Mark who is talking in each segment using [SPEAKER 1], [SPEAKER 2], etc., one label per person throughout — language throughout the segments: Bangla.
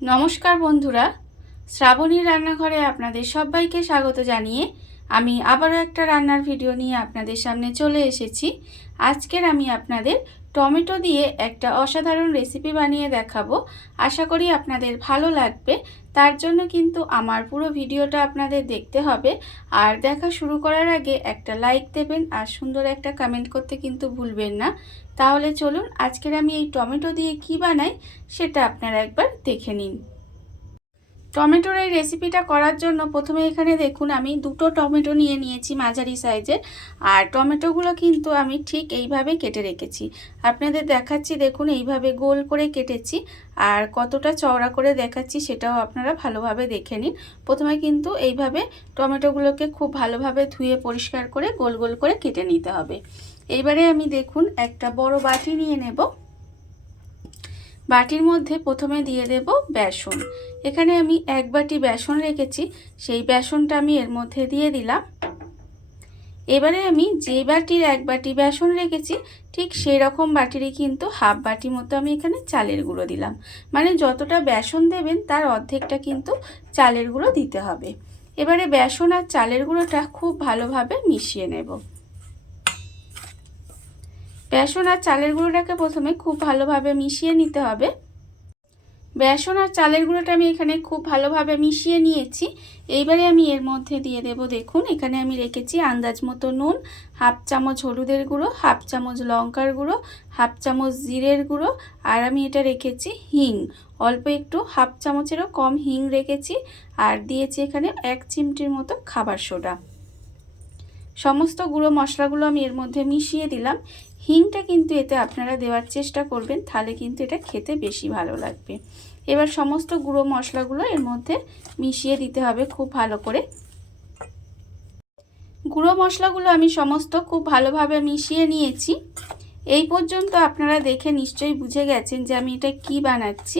[SPEAKER 1] নমস্কার বন্ধুরা। শ্রাবণীর রান্নাঘরে আপনাদের সবাইকে স্বাগত জানিয়ে আমি আবারও একটা রান্নার ভিডিও নিয়ে আপনাদের সামনে চলে এসেছি। আজকের আমি আপনাদের টমেটো দিয়ে একটা অসাধারণ রেসিপি বানিয়ে দেখাবো। আশা করি আপনাদের ভালো লাগবে। তার জন্য কিন্তু আমার পুরো ভিডিওটা আপনাদের দেখতে হবে। আর দেখা শুরু করার আগে একটা লাইক দেবেন আর সুন্দর একটা কমেন্ট করতে কিন্তু ভুলবেন না। তাহলে চলুন, আজকের আমি এই টমেটো দিয়ে কি বানাই সেটা আপনারা একবার দেখে নিন। টমেটোর এই রেসিপিটা করার জন্য প্রথমে এখানে দেখুন, আমি দুটো টমেটো নিয়ে নিয়েছি মাঝারি সাইজের। আর টমেটোগুলো কিন্তু আমি ঠিক এইভাবে কেটে রেখেছি। আপনাদের দেখাচ্ছি, দেখুন এইভাবে গোল করে কেটেছি। আর কতটা চওড়া করে দেখাচ্ছি সেটাও আপনারা ভালোভাবে দেখে নিন। প্রথমে কিন্তু এইভাবে টমেটোগুলোকে খুব ভালোভাবে ধুয়ে পরিষ্কার করে গোল গোল করে কেটে নিতে হবে। এইবারে আমি দেখুন, একটা বড় বাটি নিয়ে নেব। বাটির মধ্যে প্রথমে দিয়ে দেব বেসন। এখানে আমি এক বাটি বেসন রেখেছি, সেই বেসনটা আমি এর মধ্যে দিয়ে দিলাম। এবারে আমি যে বাটির এক বাটি বেসন রেখেছি, ঠিক সেই রকম বাটিরই কিন্তু হাফ বাটি মতো আমি এখানে চালের গুঁড়ো দিলাম। মানে যতটা বেসন দেবেন, তার অর্ধেকটা কিন্তু চালের গুঁড়ো দিতে হবে। এবারে বেসন আর চালের গুঁড়োটা খুব ভালোভাবে মিশিয়ে নেব। বেসন আর চালের গুঁড়োটাকে প্রথমে খুব ভালোভাবে মিশিয়ে নিতে হবে। বেসন আর চালের গুঁড়োটা আমি এখানে খুব ভালোভাবে মিশিয়ে নিয়েছি। এইবারে আমি এর মধ্যে দিয়ে দেব, দেখুন, এখানে আমি রেখেছি আন্দাজ মতো নুন, হাফ চামচ হলুদের গুঁড়ো, হাফ চামচ লঙ্কার গুঁড়ো, হাফ চামচ জিরের গুঁড়ো, আর আমি এটা রেখেছি হিং। অল্প একটু হাফ চামচেরও কম হিং রেখেছি, আর দিয়েছি এখানে এক চিমটির মতো খাবার সোডা। সমস্ত গুঁড়ো মশলাগুলো আমি এর মধ্যে মিশিয়ে দিলাম। হিংটা কিন্তু এতে আপনারা দেওয়ার চেষ্টা করবেন, তাহলে কিন্তু এটা খেতে বেশি ভালো লাগবে। এবার সমস্ত গুঁড়ো মশলাগুলো এর মধ্যে মিশিয়ে দিতে হবে খুব ভালো করে। গুঁড়ো মশলাগুলো আমি সমস্ত খুব ভালোভাবে মিশিয়ে নিয়েছি। এই পর্যন্ত আপনারা দেখে নিশ্চয়ই বুঝে গেছেন যে আমি এটা কি বানাচ্ছি।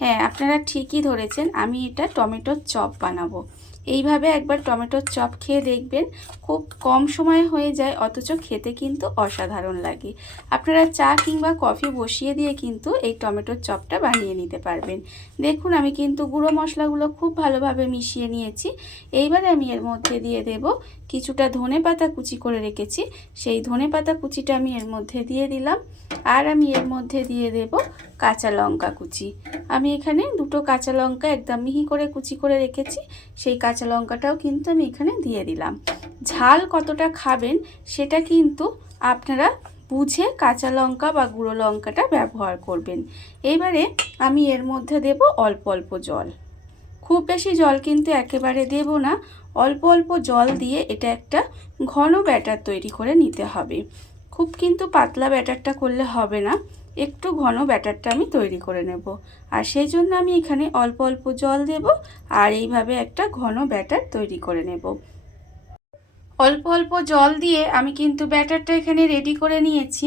[SPEAKER 1] হ্যাঁ আপনারা ঠিকই ধরেছেন, আমি এটা টমেটোর চপ বানাবো। এইভাবে একবার টমেটোর চপ খেয়ে দেখবেন, খুব কম সময় হয়ে যায়, অথচ খেতে কিন্তু অসাধারণ লাগে। আপনারা চা কিংবা কফি বসিয়ে দিয়ে কিন্তু এই টমেটোর চপটা বানিয়ে নিতে পারবেন। দেখুন, আমি কিন্তু গুঁড়ো মশলাগুলো খুব ভালোভাবে মিশিয়ে নিয়েছি। এইবারে আমি এর মধ্যে দিয়ে দেব কিছুটা ধনে পাতা কুচি করে রেখেছি। সেই ধনে পাতা কুচিটা আমি এর মধ্যে দিয়ে দিলাম। আর আমি এর মধ্যে দিয়ে দেব কাঁচা লঙ্কা কুচি। আমি এখানে দুটো কাঁচা লঙ্কা একদম মিহি করে কুচি করে রেখেছি। সেই কাঁচা লঙ্কাটাও কিন্তু আমি এখানে দিয়ে দিলাম। ঝাল কতটা খাবেন সেটা কিন্তু আপনারা বুঝে কাঁচা লঙ্কা বা গুঁড়ো লঙ্কাটা ব্যবহার করবেন। এবারে আমি এর মধ্যে দেব অল্প অল্প জল। খুব বেশি জল কিন্তু একেবারে দেব না। অল্প অল্প জল দিয়ে এটা একটা ঘন ব্যাটার তৈরি করে নিতে হবে। খুব কিন্তু পাতলা ব্যাটারটা করলে হবে না। একটু ঘন ব্যাটারটা আমি তৈরি করে নেব। আর সেই জন্য আমি এখানে অল্প অল্প জল দেব আর এইভাবে একটা ঘন ব্যাটার তৈরি করে নেব। অল্প অল্প জল দিয়ে আমি কিন্তু ব্যাটারটা এখানে রেডি করে নিয়েছি।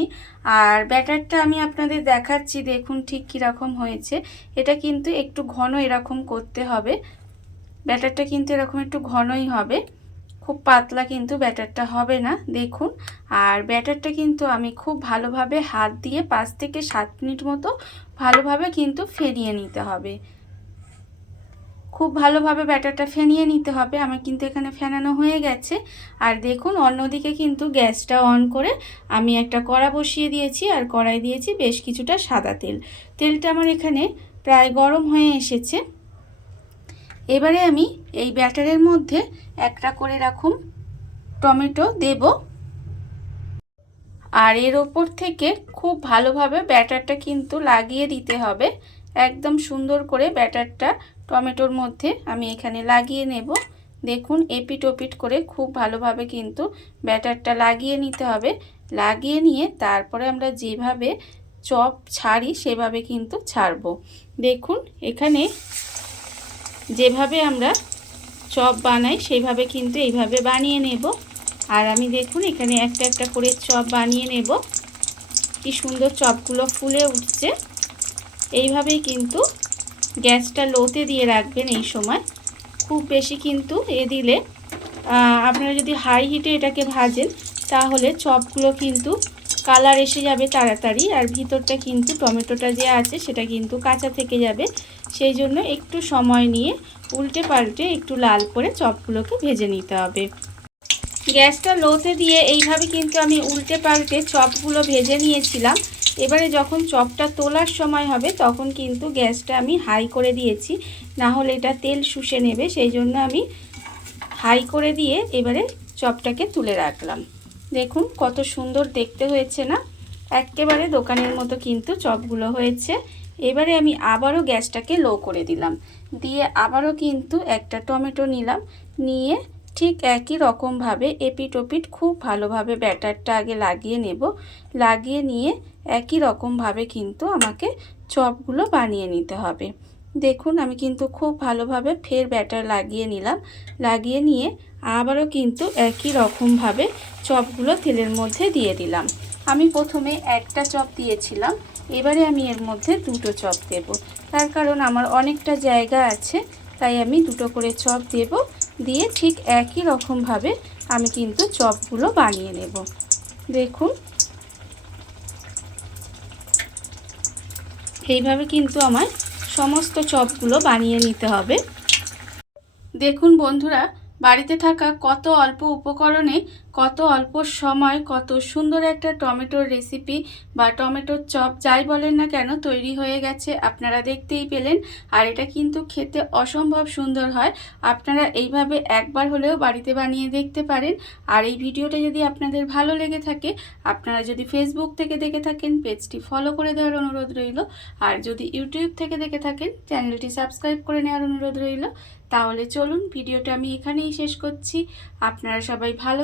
[SPEAKER 1] আর ব্যাটারটা আমি আপনাদের দেখাচ্ছি, দেখুন ঠিক কীরকম হয়েছে। এটা কিন্তু একটু ঘন এরকম করতে হবে। ব্যাটারটা কিন্তু এরকম একটু ঘনই হবে। খুব পাতলা কিন্তু ব্যাটারটা হবে না, দেখুন। আর ব্যাটারটা কিন্তু আমি খুব ভালোভাবে হাত দিয়ে পাঁচ থেকে সাত মিনিট মতো ভালোভাবে কিন্তু ফেরিয়ে নিতে হবে। খুব ভালোভাবে ব্যাটারটা ফেনিয়ে নিতে হবে। আমার কিন্তু এখানে ফেনানো হয়ে গেছে। আর দেখুন, অন্যদিকে কিন্তু গ্যাসটা অন করে আমি একটা কড়া বসিয়ে দিয়েছি। আর কড়াই দিয়েছি বেশ কিছুটা সাদা তেল। তেলটা আমার এখানে প্রায় গরম হয়ে এসেছে। এবারে আমি এই ব্যাটারের মধ্যে একটা করে রাখুন টমেটো দেব। আর এর ওপর থেকে খুব ভালোভাবে ব্যাটারটা কিন্তু লাগিয়ে দিতে হবে। একদম সুন্দর করে ব্যাটারটা টমেটোর মধ্যে আমি এখানে লাগিয়ে নেব। দেখুন, এপিট ওপিট করে খুব ভালোভাবে কিন্তু ব্যাটারটা লাগিয়ে নিতে হবে। লাগিয়ে নিয়ে তারপরে আমরা যেভাবে চপ ছাড়ি, সেভাবে কিন্তু ছাড়বো। দেখুন, এখানে যেভাবে আমরা চপ বানাই সেইভাবে কিন্তু এইভাবে বানিয়ে নেব। আর আমি দেখুন, এখানে একটা একটা করে চপ বানিয়ে নেব। কি সুন্দর চপগুলো ফুলে উঠছে। এইভাবেই কিন্তু গ্যাসটা লোতে দিয়ে রাখবেন এই সময়। খুব বেশি কিন্তু এ দিলে আপনারা যদি হাই হিটে এটাকে ভাজেন, তাহলে চপগুলো কিন্তু কালার এসে যাবে তাড়াতাড়ি, আর ভিতরটা কিন্তু টমেটোটা যে আছে সেটা কিন্তু কাঁচা থেকে যাবে। সেই জন্য একটু সময় নিয়ে উল্টে পাল্টে একটু লাল করে চপগুলোকে ভেজে নিতে হবে। গ্যাসটা লোতে দিয়ে এইভাবে কিন্তু আমি উল্টে পাল্টে চপগুলো ভেজে নিয়েছিলাম। এবারে যখন চপটা তোলার সময় হবে তখন কিন্তু গ্যাসটা আমি হাই করে দিয়েছি। না হলে এটা তেল শুষে নেবে, সেই জন্য আমি হাই করে দিয়ে এবারে চপটাকে তুলে রাখলাম। দেখুন, কত সুন্দর দেখতে হয়েছে না? একেবারে দোকানের মতো কিন্তু চপগুলো হয়েছে। এবারে আমি আবারও গ্যাসটাকে লো করে দিলাম। দিয়ে আবারও কিন্তু একটা টমেটো নিলাম। নিয়ে ঠিক একই রকমভাবে এপিট ওপিট খুব ভালোভাবে ব্যাটারটা আগে লাগিয়ে নেব। লাগিয়ে নিয়ে একই রকমভাবে কিন্তু আমাকে চপগুলো বানিয়ে নিতে হবে। দেখুন, আমি কিন্তু খুব ভালোভাবে ফের ব্যাটার লাগিয়ে নিলাম। লাগিয়ে নিয়ে আবারও কিন্তু একই রকমভাবে চপগুলো তেলের মধ্যে দিয়ে দিলাম। আমি প্রথমে একটা চপ দিয়েছিলাম, এবারে আমি এর মধ্যে দুটো চপ দেব। তার কারণ আমার অনেকটা জায়গা আছে, তাই আমি দুটো করে চপ দেব। দিয়ে ঠিক একই রকমভাবে আমি কিন্তু চপগুলো বানিয়ে নেব। দেখুন। এইভাবে কিন্তু আমার সমস্ত চপগুলো বানিয়ে নিতে হবে। দেখুন বন্ধুরা বাড়িতে থাকা কত অল্প উপকরণে কত অল্প সময়, কত সুন্দর একটা টমেটোর রেসিপি বা টমেটোর চপ যাই বলেন না কেন তৈরি হয়ে গেছে, আপনারা দেখতেই পেলেন। আর এটা কিন্তু খেতে অসম্ভব সুন্দর হয়। আপনারা এইভাবে একবার হলেও বাড়িতে বানিয়ে দেখতে পারেন। আর এই ভিডিওটা যদি আপনাদের ভালো লেগে থাকে, আপনারা যদি ফেসবুক থেকে দেখে থাকেন, পেজটি ফলো করে দেওয়ার অনুরোধ রইল। আর যদি ইউটিউব থেকে দেখে থাকেন, চ্যানেলটি সাবস্ক্রাইব করে নেওয়ার অনুরোধ রইল। তাহলে চলুন, ভিডিওটা আমি এখানেই শেষ করছি। আপনারা সবাই ভালো